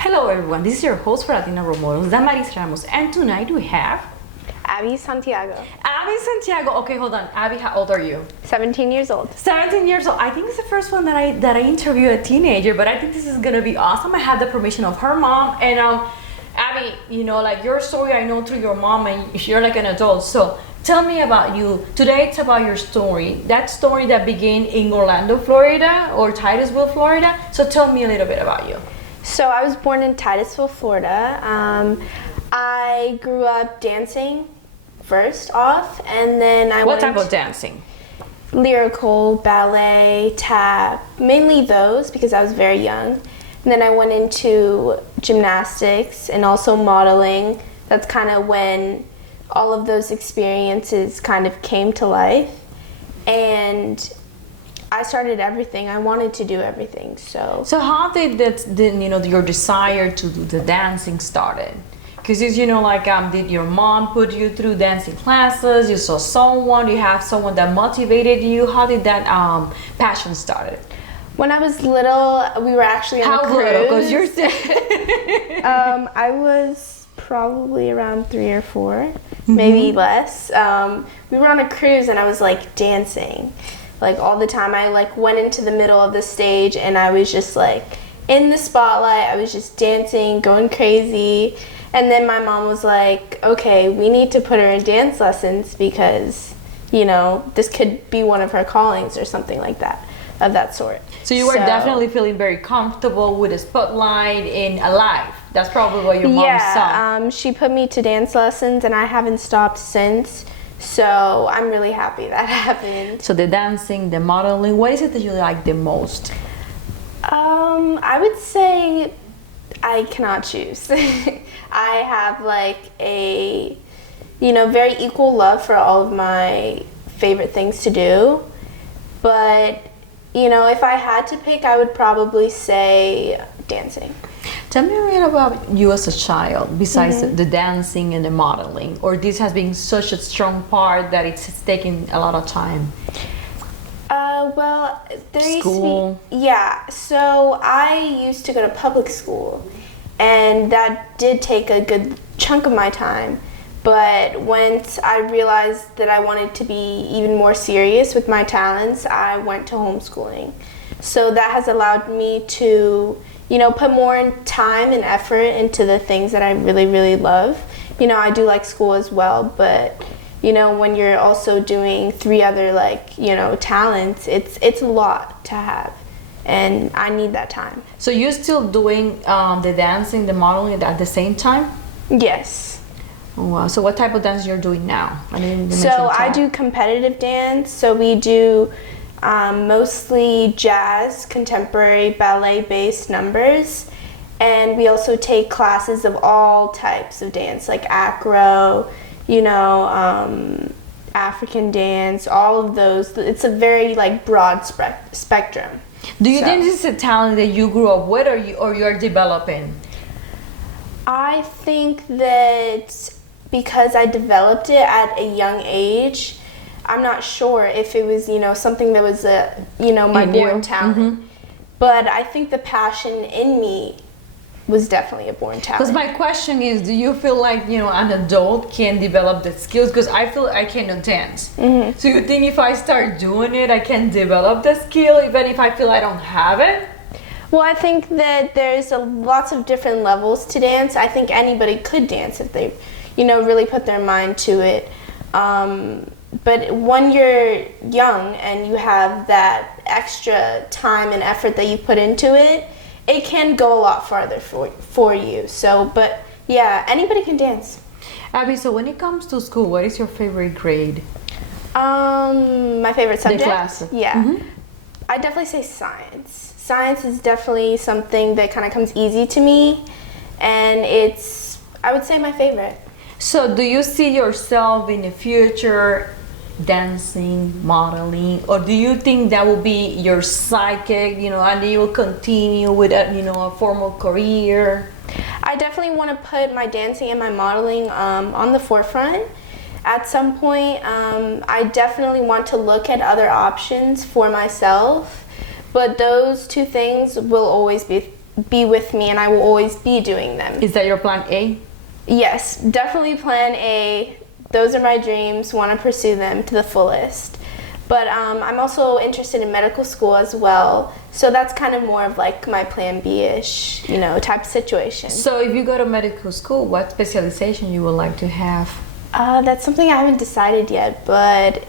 Hello everyone, this is your host for Latina Models, Damaris Ramos, and tonight we have Abby Santiago. Abby Santiago. Okay, hold on. Abby, how old are you? 17 years old. 17 years old. I think it's the first one that I interview a teenager, but I think this is gonna be awesome. I had the permission of her mom, and Abby, like your story I know through your mom, and you're like an adult. So tell me about you. Today it's about your story. That story that began in Orlando, Florida, or Titusville, Florida. So tell me a little bit about you. So I was born in Titusville, Florida. I grew up dancing first off, and then I What type of dancing? Lyrical, ballet, tap, mainly those because I was very young. And then I went into gymnastics and also modeling. That's kind of when all of those experiences kind of came to life. And I started everything. I wanted to do everything. So how did your desire to do the dancing started? Because did your mom put you through dancing classes? You saw someone, you have someone that motivated you. How did that passion started? When I was little, we were actually on a cruise. How little? Because you're I was probably around 3 or 4, maybe less. We were on a cruise and I was like dancing. Like all the time. I like went into the middle of the stage and I was just like in the spotlight. I was just dancing, going crazy. And then my mom was like, okay, we need to put her in dance lessons because, this could be one of her callings or something like that, of that sort. So you were definitely feeling very comfortable with the spotlight and alive. That's probably what your mom saw. She put me to dance lessons and I haven't stopped since. So I'm really happy that happened. So the dancing, the modeling, what is it that you like the most? I would say I cannot choose. I have like a, very equal love for all of my favorite things to do. But, if I had to pick, I would probably say dancing. Tell me a little about you as a child, besides the dancing and the modeling, or this has been such a strong part that it's taken a lot of time? Well, there School. used to be, so I used to go to public school, and that did take a good chunk of my time. But once I realized that I wanted to be even more serious with my talents, I went to homeschooling. So that has allowed me to put more time and effort into the things that I really, really love. I do like school as well, but, when you're also doing 3 other, talents, it's a lot to have, and I need that time. So you're still doing the dancing, the modeling at the same time? Yes. Oh, wow. So what type of dance you're doing now? I do competitive dance, so we do mostly jazz, contemporary, ballet-based numbers, and we also take classes of all types of dance, like acro, African dance, all of those. It's a very broad spectrum. Do you think this is a talent that you grew up with, or you're developing? I think that because I developed it at a young age, I'm not sure if it was, something that was, my born talent. But I think the passion in me was definitely a born talent. Because my question is, do you feel like, an adult can develop the skills? Because I feel I cannot dance. So you think if I start doing it, I can develop the skill, even if I feel I don't have it? Well, I think that there's lots of different levels to dance. I think anybody could dance if they, really put their mind to it. But when you're young and you have that extra time and effort that you put into it, it can go a lot farther for you. So, but yeah, anybody can dance. Abby, so when it comes to school, what is your favorite grade? My favorite subject? The class. Yeah. I'd definitely say science. Science is definitely something that kind of comes easy to me, and it's, I would say, my favorite. So do you see yourself in the future dancing, modeling, or do you think that will be your psychic, and you will continue with a formal career? I definitely want to put my dancing and my modeling on the forefront. At some point, I definitely want to look at other options for myself, but those 2 things will always be be with me, and I will always be doing them. Is that your plan A? Yes, definitely plan A. Those are my dreams, want to pursue them to the fullest. But I'm also interested in medical school as well. So that's kind of more of like my plan B-ish, type of situation. So if you go to medical school, what specialization you would like to have? That's something I haven't decided yet, but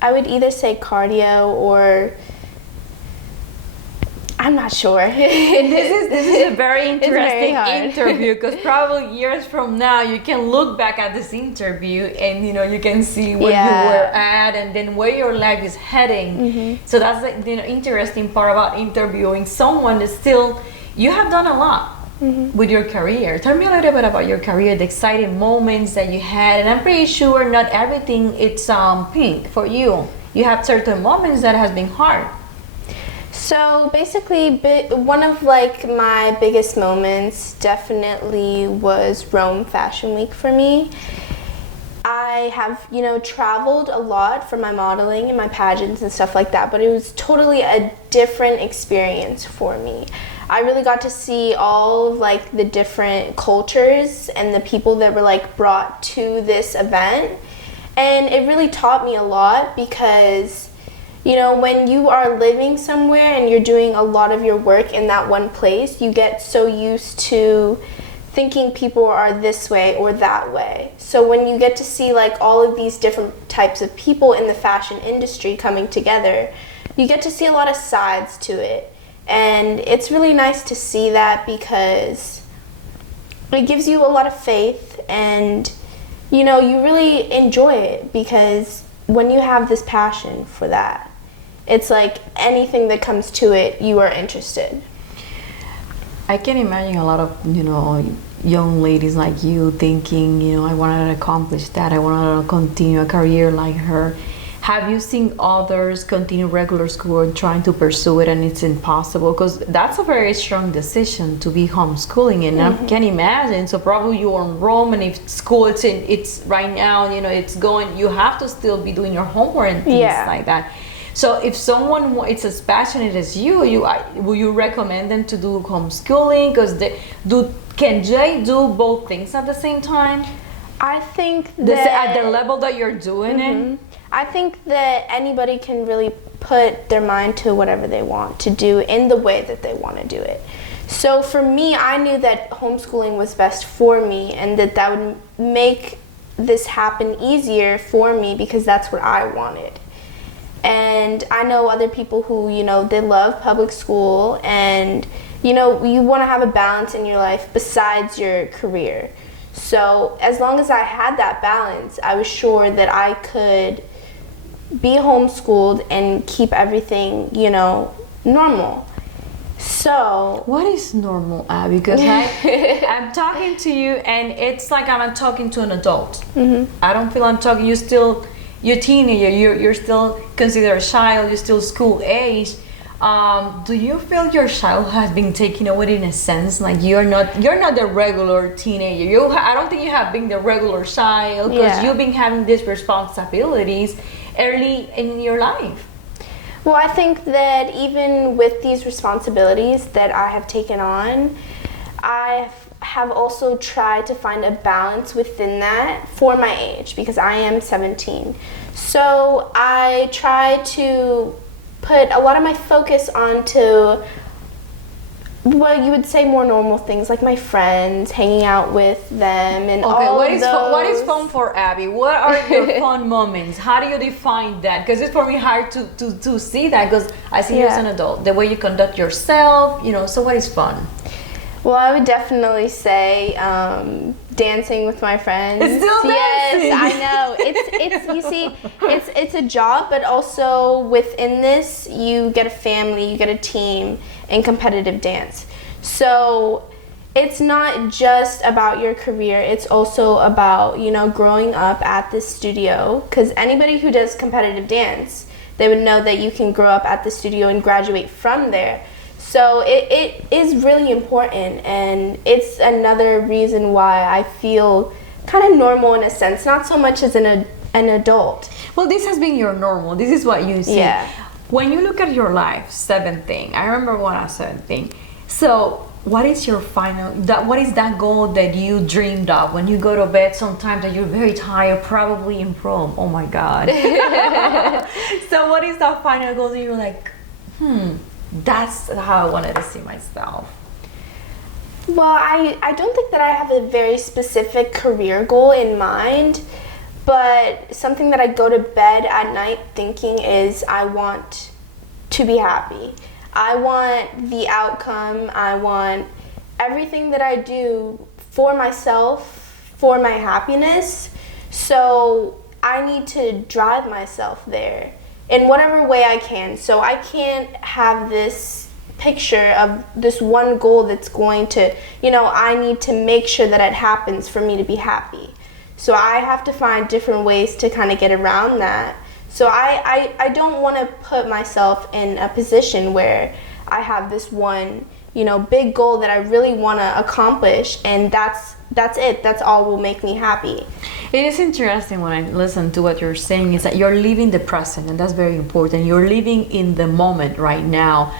I would either say cardio or I'm not sure. This is a very interesting very interview, because probably years from now you can look back at this interview and you can see where you were at and then where your life is heading. So that's the interesting part about interviewing someone that still you have done a lot with your career. Tell me a little bit about your career, the exciting moments that you had, and I'm pretty sure not everything it's pink for you. You have certain moments that has been hard. So basically, one of like my biggest moments definitely was Rome Fashion Week for me. I have, traveled a lot for my modeling and my pageants and stuff like that, but it was totally a different experience for me. I really got to see all of like the different cultures and the people that were like brought to this event, and it really taught me a lot because when you are living somewhere and you're doing a lot of your work in that one place, you get so used to thinking people are this way or that way. So when you get to see like all of these different types of people in the fashion industry coming together, you get to see a lot of sides to it. And it's really nice to see that because it gives you a lot of faith, and you really enjoy it because when you have this passion for that, it's like anything that comes to it, you are interested. I can imagine a lot of, young ladies like you thinking, I want to accomplish that. I want to continue a career like her. Have you seen others continue regular school and trying to pursue it and it's impossible? Because that's a very strong decision to be homeschooling, and I can imagine. So probably you're in Rome, and if school it's right now, it's going, you have to still be doing your homework and things like that. So if someone is as passionate as you, will you recommend them to do homeschooling? Because can they do both things at the same time? I think that at the level that you're doing it. I think that anybody can really put their mind to whatever they want to do in the way that they want to do it. So for me, I knew that homeschooling was best for me, and that would make this happen easier for me because that's what I wanted. And I know other people who, they love public school, and, you want to have a balance in your life besides your career. So as long as I had that balance, I was sure that I could be homeschooled and keep everything, normal. So what is normal, Abby? Because I'm talking to you and it's like I'm talking to an adult. I don't feel I'm talking, you're a teenager, you're still considered a child, you're still school age. Do you feel your child has been taken away in a sense? Like you're not the regular teenager. I don't think you have been the regular child because you've been having these responsibilities early in your life. Well, I think that even with these responsibilities that I have taken on, I have also tried to find a balance within that for my age because I am 17. So I try to put a lot of my focus onto, well, you would say more normal things like my friends, hanging out with them, and all of those. What is fun for Abby? What are your fun moments? How do you define that? Because it's for me hard to see that because I see you as an adult, the way you conduct yourself, so what is fun? Well, I would definitely say dancing with my friends. It's still dancing. Yes, I know. It's you see, it's a job, but also within this, you get a family, you get a team in competitive dance. So it's not just about your career. It's also about growing up at this studio. Because anybody who does competitive dance, they would know that you can grow up at the studio and graduate from there. So it is really important, and it's another reason why I feel kind of normal in a sense, not so much as an adult. Well, this has been your normal. This is what you see. Yeah. When you look at your life, 17, I remember when I was 17. So what is your what is that goal that you dreamed of when you go to bed sometimes that you're very tired, probably in prom? Oh my God. So what is that final goal that you're like, that's how I wanted to see myself? Well, I don't think that I have a very specific career goal in mind, but something that I go to bed at night thinking is I want to be happy. I want the outcome. I want everything that I do for myself, for my happiness. So I need to drive myself there in whatever way I can. So I can't have this picture of this one goal that's going to, I need to make sure that it happens for me to be happy. So I have to find different ways to kind of get around that. So I don't want to put myself in a position where I have this one, big goal that I really want to accomplish, and that's it. That's all will make me happy. It is interesting when I listen to what you're saying is that you're living the present, and that's very important. You're living in the moment right now.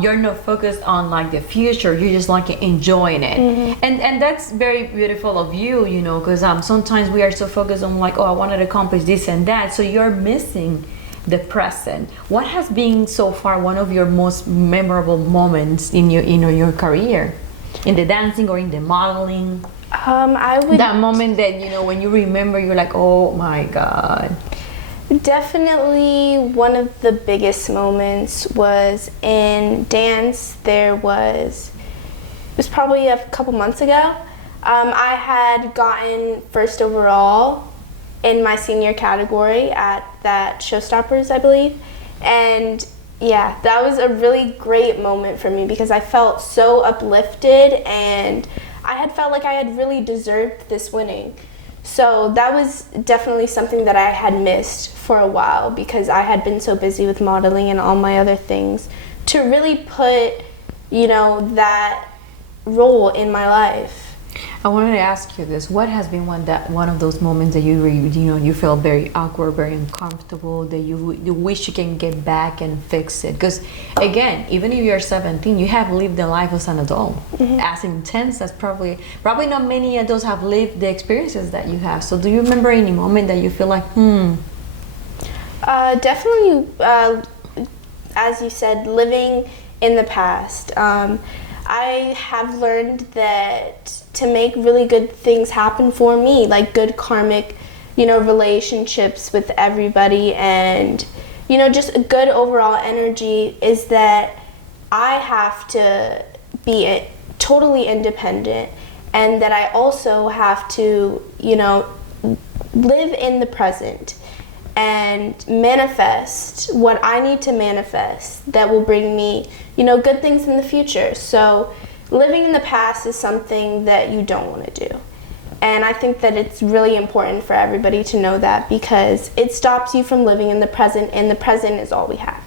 You're not focused on like the future. You're just like enjoying it, and that's very beautiful of you, because sometimes we are so focused on like, oh, I wanted to accomplish this and that. So you're missing the present. What has been so far one of your most memorable moments in your career, in the dancing or in the modeling? I would that moment that when you remember, you're like, oh my God. Definitely one of the biggest moments was in dance. It was probably a couple months ago. I had gotten first overall in my senior category at that Showstoppers, I believe. And yeah, that was a really great moment for me because I felt so uplifted and I had felt like I had really deserved this winning. So that was definitely something that I had missed for a while because I had been so busy with modeling and all my other things to really put, that role in my life. I wanted to ask you this: what has been one of those moments that you felt very awkward, very uncomfortable, that you wish you can get back and fix it? Because again, even if you're 17, you have lived the life as an adult, as intense as probably not many adults have lived the experiences that you have. So do you remember any moment that you feel like, Definitely, as you said, living in the past. I have learned that to make really good things happen for me, like good karmic, relationships with everybody and, just a good overall energy, is that I have to be totally independent and that I also have to, live in the present and manifest what I need to manifest that will bring me, good things in the future. So living in the past is something that you don't want to do. And I think that it's really important for everybody to know that because it stops you from living in the present, and the present is all we have.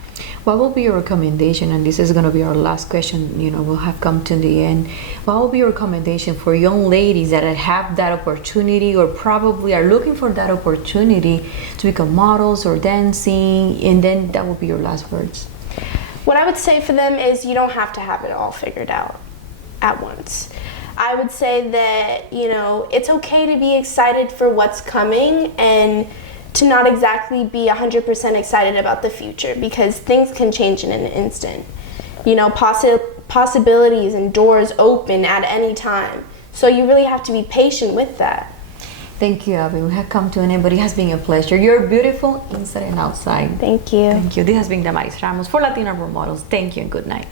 What will be your recommendation, and this is going to be our last question, we'll have come to the end. What will be your recommendation for young ladies that have that opportunity or probably are looking for that opportunity to become models or dancing, and then that will be your last words? What I would say for them is you don't have to have it all figured out at once. I would say that, it's okay to be excited for what's coming and to not exactly be 100% excited about the future because things can change in an instant. Possibilities and doors open at any time. So you really have to be patient with that. Thank you, Abby. We have come to an end, but it has been a pleasure. You're beautiful inside and outside. Thank you. Thank you. This has been Damaris Ramos for Latina Role Models. Thank you and good night.